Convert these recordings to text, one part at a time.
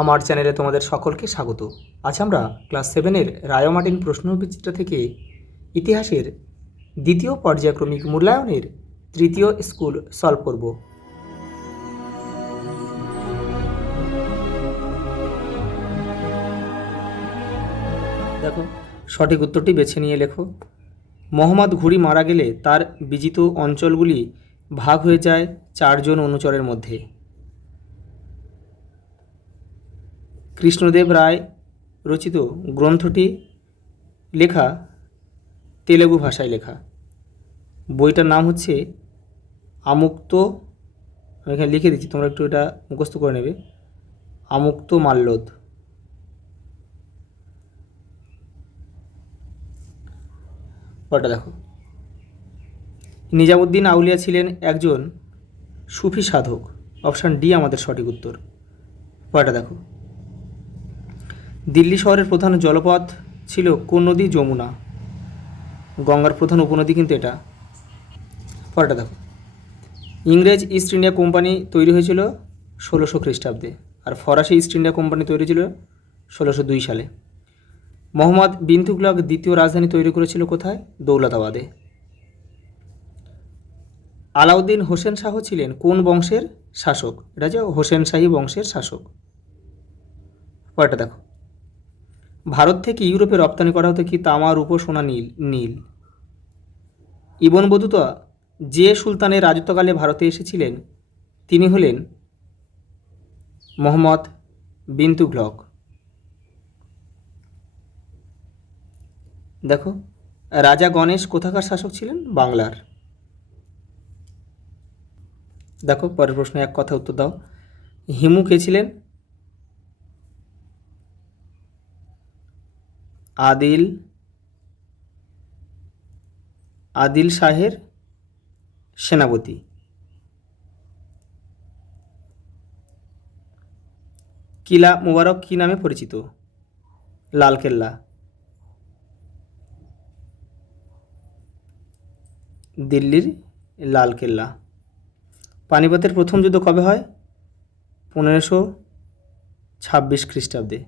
আমার চ্যানেলে তোমাদের সকলকে স্বাগত। আজ আমরা ক্লাস 7-এর রায়োমার্টিন প্রশ্নবিচিত্রা থেকে ইতিহাসের দ্বিতীয় পর্যায়ক্রমিক মূল্যায়নের তৃতীয় স্কুল সলভ করব। দেখো, সঠিক উত্তরটি বেছে নিয়ে লেখো। মোহাম্মদ ঘুরি মারা গেলে তার বিজিত অঞ্চলগুলি ভাগ হয়ে যায় 4 জন অনুচরের মধ্যে। কৃষ্ণদেব রায় রচিত গ্রন্থটি লেখা তেলেগু ভাষায় লেখা। বইটার নাম হচ্ছে আমুক্ত, আমি এখানে লিখে দিচ্ছি, তোমরা একটু এটা মুখস্থ করে নেবে। আমুক্ত মাল্যদ। পরটা দেখো, নিজামুদ্দিন আউলিয়া ছিলেন একজন সুফি সাধক। অপশান ডি আমাদের সঠিক উত্তর। পরটা দেখো, দিল্লি শহরের প্রধান জলপথ ছিল কোন নদী? যমুনা। গঙ্গার প্রধান উপনদী কিন্তু এটা। পরটা দেখো, ইংরেজ ইস্ট ইন্ডিয়া কোম্পানি তৈরি হয়েছিল 1600 খ্রিস্টাব্দে, আর ফরাসি ইস্ট ইন্ডিয়া কোম্পানি তৈরি হয়েছিল 1602 সালে। মোহাম্মদ বিন তুগলক দ্বিতীয় রাজধানী তৈরি করেছিল কোথায়? দৌলতাবাদে। আলাউদ্দিন হোসেন শাহ ছিলেন কোন বংশের শাসক? এটা হচ্ছে হোসেন শাহী বংশের শাসক। পরেরটা দেখো, ভারত থেকে ইউরোপে রপ্তানি করা হতো কি? তামা, রূপ, সোনা, নীল। ইবন বতুতা যে সুলতানের রাজত্বকালে ভারতে এসেছিলেন তিনি হলেন মোহাম্মদ বিন তুগলক। দেখো, রাজা গণেশ কোথাকার শাসক ছিলেন? বাংলার। দেখো, পরের প্রশ্নে এক কথা উত্তর দাও। হিমু কে ছিলেন? আদিল শাহের সেনাপতি। কিলা মুবারক কি নামে পরিচিত? লালকেল্লা। দিল্লির লালকেল্লা। পানিপথের প্রথম যুদ্ধ কবে হয়? 1526 খ্রিস্টাব্দে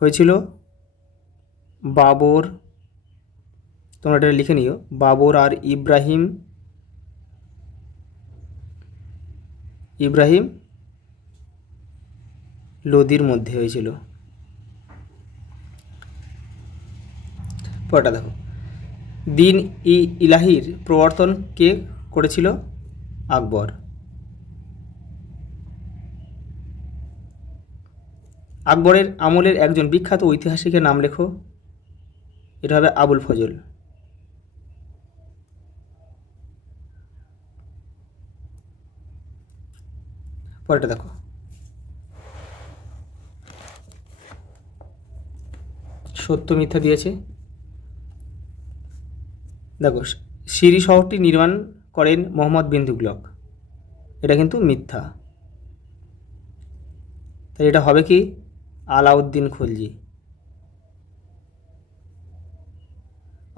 হয়েছিল। বাবর, তোমরা এটা লিখে নিও, বাবর আর ইব্রাহিম লোদির মধ্যে হয়েছিল। পরটা দেখো, দিন ইলাহির প্রবর্তন কে করেছিল? আকবর। আকবরের আমলের একজন বিখ্যাত ঐতিহাসিকের নাম লেখো। এটা হবে আবুল ফজল। পরেরটা দেখো, সত্য মিথ্যা দিয়েছে। দেখো, সিরি শহরটি নির্মাণ করেন মোহাম্মদ বিন তুগলক, এটা কিন্তু মিথ্যা। তাই এটা হবে কি? আলাউদ্দিন খলজি।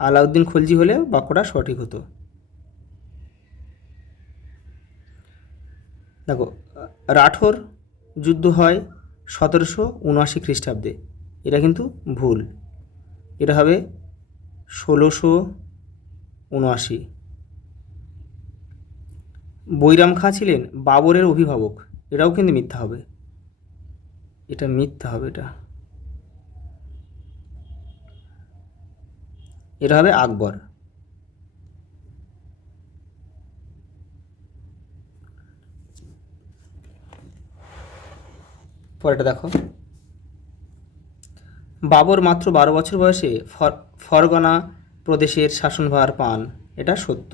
আলাউদ্দিন খলজি হলে বাক্যটা সঠিক হতো। দেখো, রাঠোর যুদ্ধ হয় 1779 খ্রিস্টাব্দে, এটা কিন্তু ভুল, এটা হবে 1679। বৈরাম খাঁ ছিলেন বাবরের অভিভাবক, এটাও কিন্তু মিথ্যা হবে, এটা মিথ্যা হবে। এটা হবে আকবর। পরেরটা দেখো, বাবর মাত্র 12 বছর বয়সে ফরগনা প্রদেশের শাসনভার পান, এটা সত্য।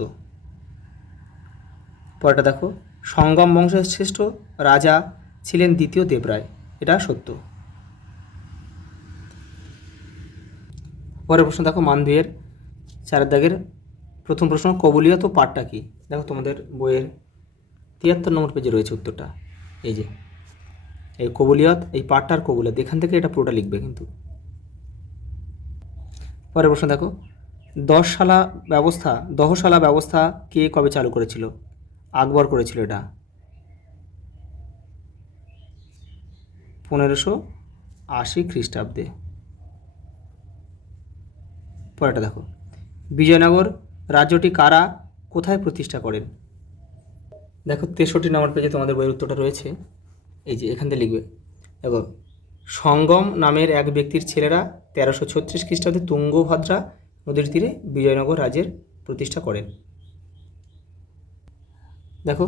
পরেরটা দেখো, সঙ্গম বংশের শ্রেষ্ঠ রাজা ছিলেন দ্বিতীয় দেবরায়, এটা সত্য। পরের প্রশ্ন দেখো, মান 2-এর 4 দাগের প্রথম প্রশ্ন, কবুলিয়ত ও পাঠটা কি? দেখো, তোমাদের বইয়ের 73 নম্বর পেজে রয়েছে উত্তরটা। এই যে এই কবুলিয়ত, এই পাঠটার কবুলিয়ত, এখান থেকে এটা পুরোটা লিখবে কিন্তু। পরের প্রশ্ন দেখো, দহশালা ব্যবস্থা কে কবে চালু করেছিল? আকবর করেছিল। এটা 1580 খ্রিস্টাব্দে। পরেরটা দেখো, বিজয়নগর রাজ্যটি কারা কোথায় প্রতিষ্ঠা করেন? দেখো 63 নম্বর পেজে তোমাদের বইয়ের উত্তরটা রয়েছে, এই যে এখান থেকে লিখবে। দেখো, সঙ্গম নামের এক ব্যক্তির ছেলেরা 1336 খ্রিস্টাব্দে তুঙ্গভদ্রা নদীর তীরে বিজয়নগর রাজ্যের প্রতিষ্ঠা করেন। দেখো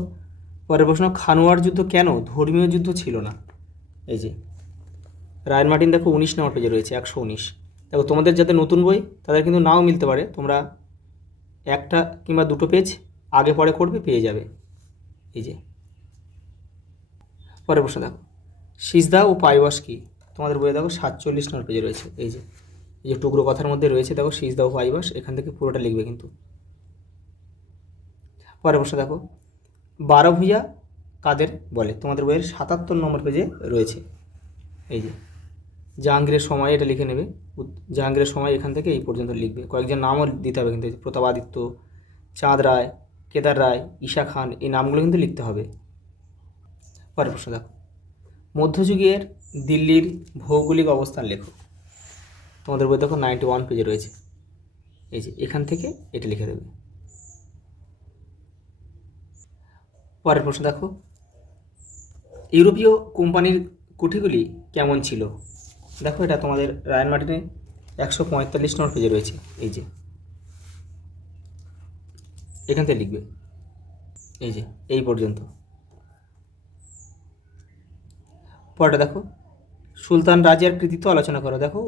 পরের প্রশ্ন, খানোয়ার যুদ্ধ কেন ধর্মীয় যুদ্ধ ছিল না? এই যে রায়ন মার্টিন দেখো 19 নম্বর পেজে রয়েছে, 119। দেখো তোমাদের যাতে নতুন বই তাদের কিন্তু নাও মিলতে পারে, তোমরা একটা কিংবা দুটো পেজ আগে পরে করবে, পেয়ে যাবে। এই যে পরের প্রশ্ন দেখো, সিজদা ও পাইবাস কি? তোমাদের বইয়ে দেখো 47 নম্বর পেজে রয়েছে। এই যে টুকরো কথার মধ্যে রয়েছে, দেখো সিজদা ও পাইবাস, এখান থেকে পুরোটা লিখবে কিন্তু। পরের প্রশ্ন দেখো, 12 ভূঁইয়া কাদের বলে? তোমাদের বইয়ের 77 নম্বর পেজে রয়েছে। এই যে জাহাঙ্গীরের সময়, এটা লিখে নেবে, জাহাঙ্গীরের সময় এখান থেকে এই পর্যন্ত লিখবে। কয়েকজন নামও দিতে হবে কিন্তু, প্রতাপাদিত্য, চাঁদ রায়, কেদার রায়, ঈশা খান, এই নামগুলো কিন্তু লিখতে হবে। পরের প্রশ্ন দেখো, মধ্যযুগের দিল্লির ভৌগোলিক অবস্থান লেখো। তোমাদের বই দেখো 91 পেজে রয়েছে। এই যে এখান থেকে এটা লিখে দেবে। পরের প্রশ্ন দেখো, ইউরোপীয় কোম্পানির কুঠিগুলি কেমন ছিল? দেখো এটা তোমাদের রায়ন মার্টিনে 145 নম্বর পেজে রয়েছে। এই যে এখান থেকে লিখবে, এই যে এই পর্যন্ত। পরেরটা দেখো, সুলতান রাজিয়ার কৃতিত্ব আলোচনা করো। দেখো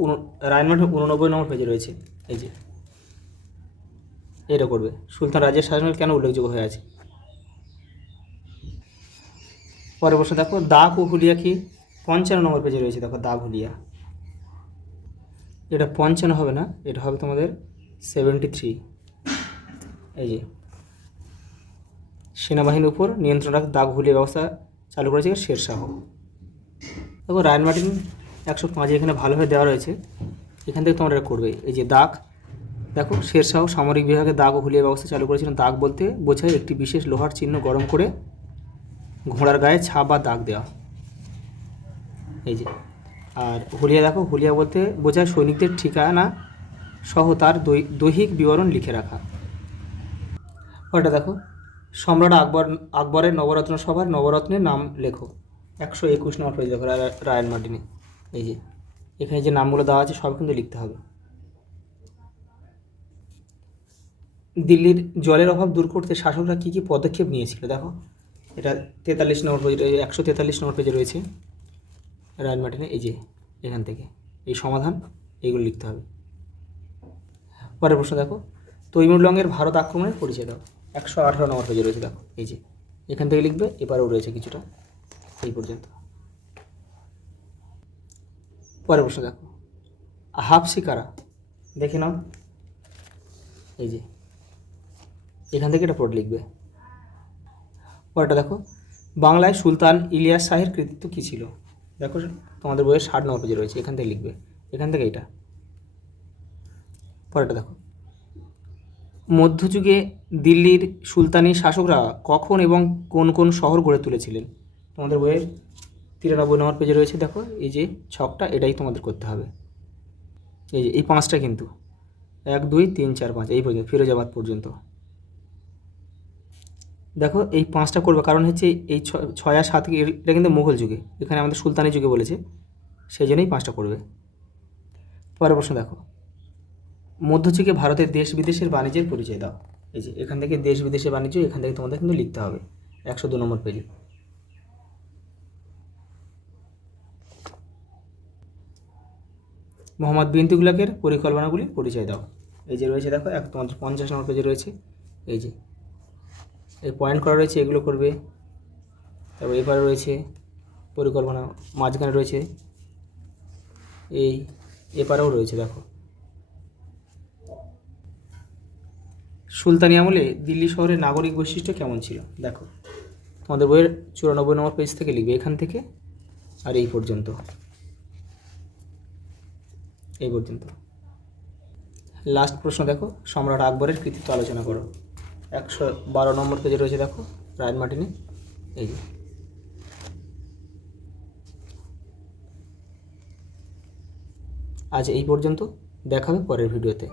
রায়ন মার্টিন 89 নম্বর পেজে রয়েছে। এই যে এটা করবে, সুলতান রাজিয়ার শাসন কেন উল্লেখযোগ্য হয়ে আছে। পরের প্রশ্ন দেখো, দাগ ও হুলিয়া কি? 55 নম্বর পেজে রয়েছে। দেখো দাগ হুলিয়া, এটা 55 হবে না, এটা হবে তোমাদের 73। এই যে সেনাবাহিনীর উপর নিয়ন্ত্রণ রাখা দাগ হুলিয়া ব্যবস্থা চালু করেছে শেরশাহ। দেখো রায়ন মার্টিন 105 এখানে ভালোভাবে দেওয়া রয়েছে, এখান থেকে তোমরা করবে। এই যে দাগ, দেখো শেরশাহ সামরিক বিভাগে দাগ ও হুলিয়া ব্যবস্থা চালু করেছিলেন। দাগ বলতে বোঝায় একটি বিশেষ লোহার চিহ্ন গরম করে ঘোড়ার গায়ে ছাপ বা দাগ দেওয়া। এই যে আর হুলিয়া, দেখো হুলিয়া বলতে বোঝায় সৈনিকদের ঠিকানা সহ তার দৈহিক বিবরণ লিখে রাখা। ওটা দেখো, সম্রাট আকবরের নবরত্ন সভার নবরত্নের নাম লেখো। 121 নম্বর পেজ দেখো রায়ন মার্টিনে। এই যে এখানে যে নামগুলো দেওয়া আছে সব কিন্তু লিখতে হবে। দিল্লির জলের অভাব দূর করতে শাসকরা কী কী পদক্ষেপ নিয়েছিল? দেখো এটা 43 নম্বর পেজে, 143 নম্বর পেজে রয়েছে রায়ন মার্টিনে। এই যে এখান থেকে এই সমাধান এইগুলো লিখতে হবে। পরের প্রশ্ন দেখো, তৈমুর লংয়ের ভারত আক্রমণের পরিচয় দাও। 118 নম্বর পেজে রয়েছে। দেখো এই যে এখান থেকে লিখবে, এবারেও রয়েছে কিছুটা, এই পর্যন্ত। পরের প্রশ্ন দেখো, হাফসি কারা? দেখে নাও, এই যে এখান থেকে এটা পড়ে লিখবে। পরেরটা দেখো, বাংলায় সুলতান ইলিয়াস শাহের কৃতিত্ব কী ছিল? দেখো তোমাদের বইয়ের 60 নম্বর পেজে রয়েছে, এখান থেকে লিখবে, এখান থেকে এটা। পরেরটা দেখো, মধ্যযুগে দিল্লির সুলতানি শাসকরা কখন এবং কোন কোন শহর গড়ে তুলেছিলেন? তোমাদের বইয়ের 93 নম্বর পেজে রয়েছে। দেখো এই যে ছকটা, এটাই তোমাদের করতে হবে। এই যে এই 5টা কিন্তু 1 2 3 4 5 এই পর্যন্ত, ফিরোজাবাদ পর্যন্ত। দেখো এই 5টা করবে, কারণ হচ্ছে এই 6 আর 7 এটা কিন্তু মুঘল যুগে, এখানে আমাদের সুলতানি যুগে বলেছে, সেই জন্যই 5টা করবে। পরের প্রশ্ন দেখো, মধ্যযুগে ভারতের দেশ বিদেশের বাণিজ্যের পরিচয় দাও। এই যে এখান থেকে দেশ বিদেশের বাণিজ্য, এখান থেকে তোমাদের কিন্তু লিখতে হবে 102 নম্বর পেজে। মোহাম্মদ বিন তুগলকের পরিকল্পনাগুলির পরিচয় দাও। এই যে রয়েছে, দেখো তোমাদের 50 নম্বর পেজে রয়েছে। এই যে এই পয়েন্ট করা রয়েছে, এগুলো করবে। তারপর এবারে রয়েছে পরিকল্পনা, মাঝখানে রয়েছে এই, এপারেও রয়েছে। দেখো সুলতানি আমলে দিল্লি শহরের নাগরিক বৈশিষ্ট্য কেমন ছিল? দেখো তোমাদের বইয়ের 94 নম্বর পেজ থেকে লিখবে, এখান থেকে আর এই পর্যন্ত, এই পর্যন্ত। লাস্ট প্রশ্ন দেখো, সম্রাট আকবরের কৃতিত্ব আলোচনা করো। 112 নম্বর পেজে রয়েছে। দেখো রায়ন মার্টিনে, এই যে আজ এই পর্যন্ত, দেখা হবে পরের ভিডিওতে।